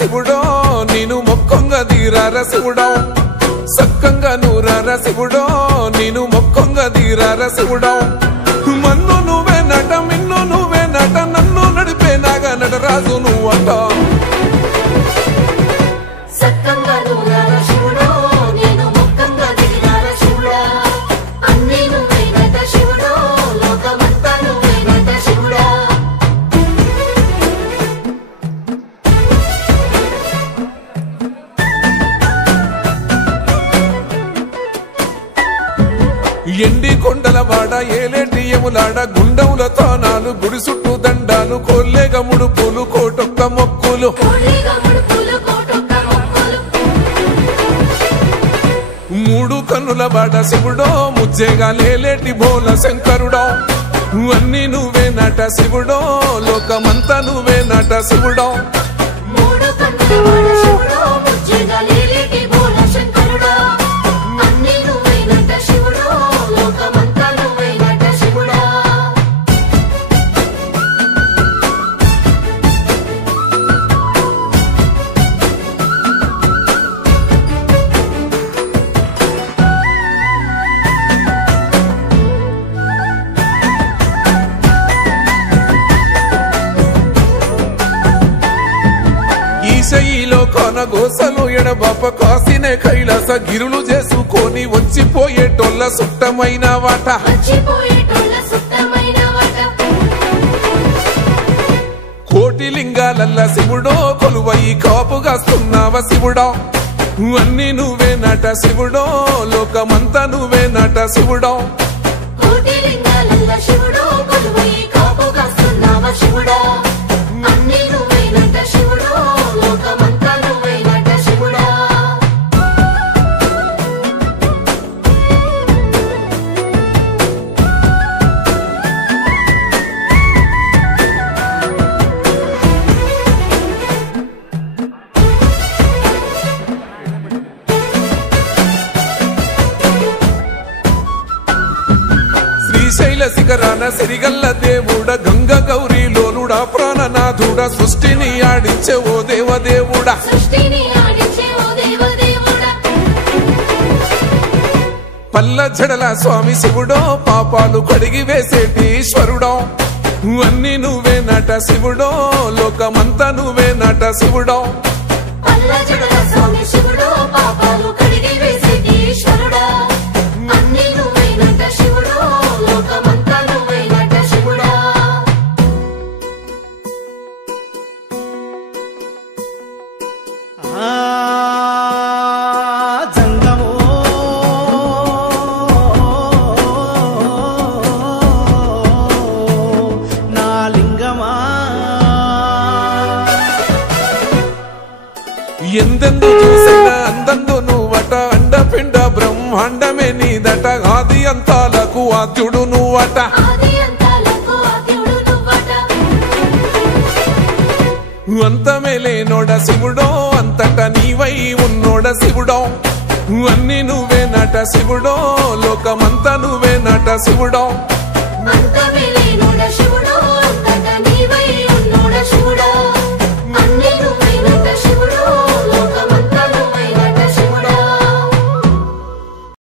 శివుడో నేను మొక్కంగా తీరార శివుడో సక్కంగా నూరార శివుడో నేను మొక్కంగా తీరార శివుడో మన్ను నువ్వే నట మిన్ను నువ్వే నట నన్ను నడిపే నాగా నటరాజు నువ్వంట ఎండి కొండల వాడ ఏలేటి ఎములాడ గుండముల తానాలు గుడి చుట్టూ దండాలు కొల్లేగ ముడుపులు కోటొక్క మొక్కులు మూడు కన్నుల వాడ శివుడో ముజ్జేగా లేలేటి బోల శంకరుడో అన్ని నువ్వే నట శివుడో లోకమంతా నువ్వే నట శివుడో ఈశయిలో కొనగోసలు ఎడబాప కాసినే కైలాస గిరులు చేసుకొని వచ్చిపోయేటోళ్ళ సుట్టమైన వాట కోటి లింగాలల్ల శివుడో కొలువయి కాపుగాస్తున్నావ శివుడో అన్ని నువ్వే నట శివుడో లోకమంతా నువ్వే నట శివుడో శ్రీశైల శిఖరాన సిరిగల్ల దేవుడ గంగ గౌరీ లోలుడా ప్రాణనాథుడ సృష్టిని ఆడించే ఓ దేవదేవుడా పల్ల జడల స్వామి శివుడో పాపాలు కడిగి వేసేటి ఈశ్వరుడో అన్ని నువ్వే నట శివుడో లోకమంతా నువ్వే నట శివుడో ఎందెందు చూసినా అందందు నువ్వట అండపిండ బ్రహ్మాండమే నీదట ఆది అంతాలకు ఆద్యుడు నువ్వట అంతమే లేనోడ శివుడో అంతట నీవై ఉన్నోడ శివుడో అన్ని నువ్వే నట శివుడో లోకమంతా నువ్వే నట శివుడో